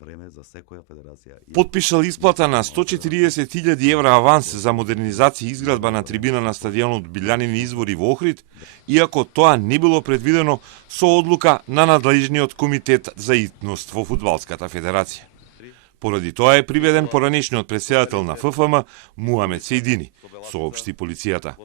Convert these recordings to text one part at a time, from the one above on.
време за секоја федерација. Подпишал исплата на 140.000 евра аванс за модернизација и изградба на трибина на стадионот Билјанини извори во Охрид, иако тоа не било предвидено со одлука на надлежниот комитет за итност во фудбалската федерација. Поради тоа е приведен поранешниот претседател на ФФМ Муамед Сейдини, соопшти полицијата.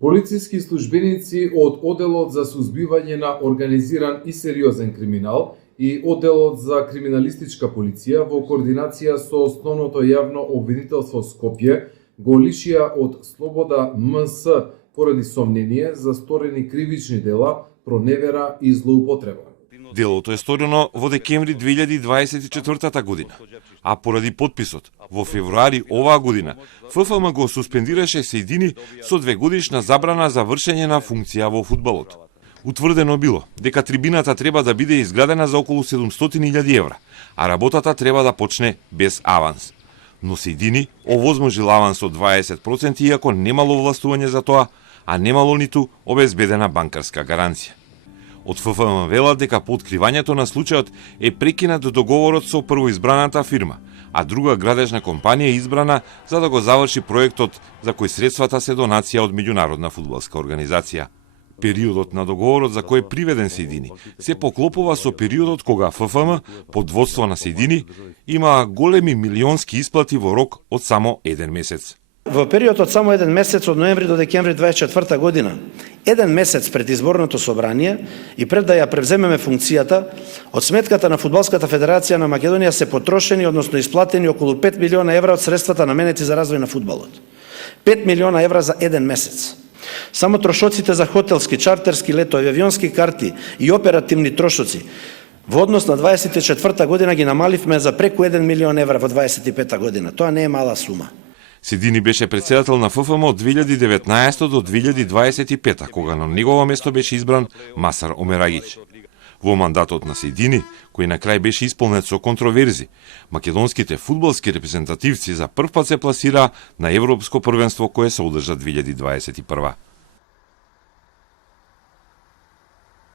Полициски службеници од Оделот за сузбивање на организиран и сериозен криминал и Оделот за криминалистичка полиција во координација со Основното јавно обвинителство Скопје го лишија од слобода МС поради сомнение за сторени кривични дела, проневера и злоупотреба. Делото е сторено во декември 2024 година, а поради подписот во февруари оваа година ФФМ го суспендираше Сейдини со 2-годишна забрана за вршење на функција во фудбалот. Утврдено било дека трибината треба да биде изградена за околу 700.000 евра, а работата треба да почне без аванс. Но Сейдини овозможил аванс од 20% иако немало овластување за тоа, а немало ниту обезбедена банкарска гаранција. Од ФФМ велат дека по откривањето на случајот е прекинат договорот со првоизбраната фирма, а друга градежна компанија е избрана за да го заврши проектот за кој средствата се донација од меѓународна фудбалска организација. Периодот на договорот за кој е приведен Сейдини се поклопува со периодот кога ФФМ под водство на Сейдини има големи милионски исплати во рок од само 1 месец. Во период од само 1 месец, од ноември до декември 24 година, 1 месец пред изборното собрание и пред да ја превземеме функцијата, од сметката на Фудбалската федерација на Македонија се потрошени, односно исплатени околу 5 милиона евра од средствата наменети за развој на фудбалот. 5 милиона евра за 1 месец. Само трошоците за хотелски, чартерски летови, авионски карти и оперативни трошоци во однос на 24 година ги намаливме за преку 1 милион евра во 25 година. Тоа не е мала сума. Сейдини беше претседател на ФФМ од 2019 до 2025, кога на негово место беше избран Масар Омерагич. Во мандатот на Сейдини, кој на крај беше исполнет со контроверзи, македонските фудбалски репрезентативци за прв пат се пласираа на Европско првенство кое се одржа 2021.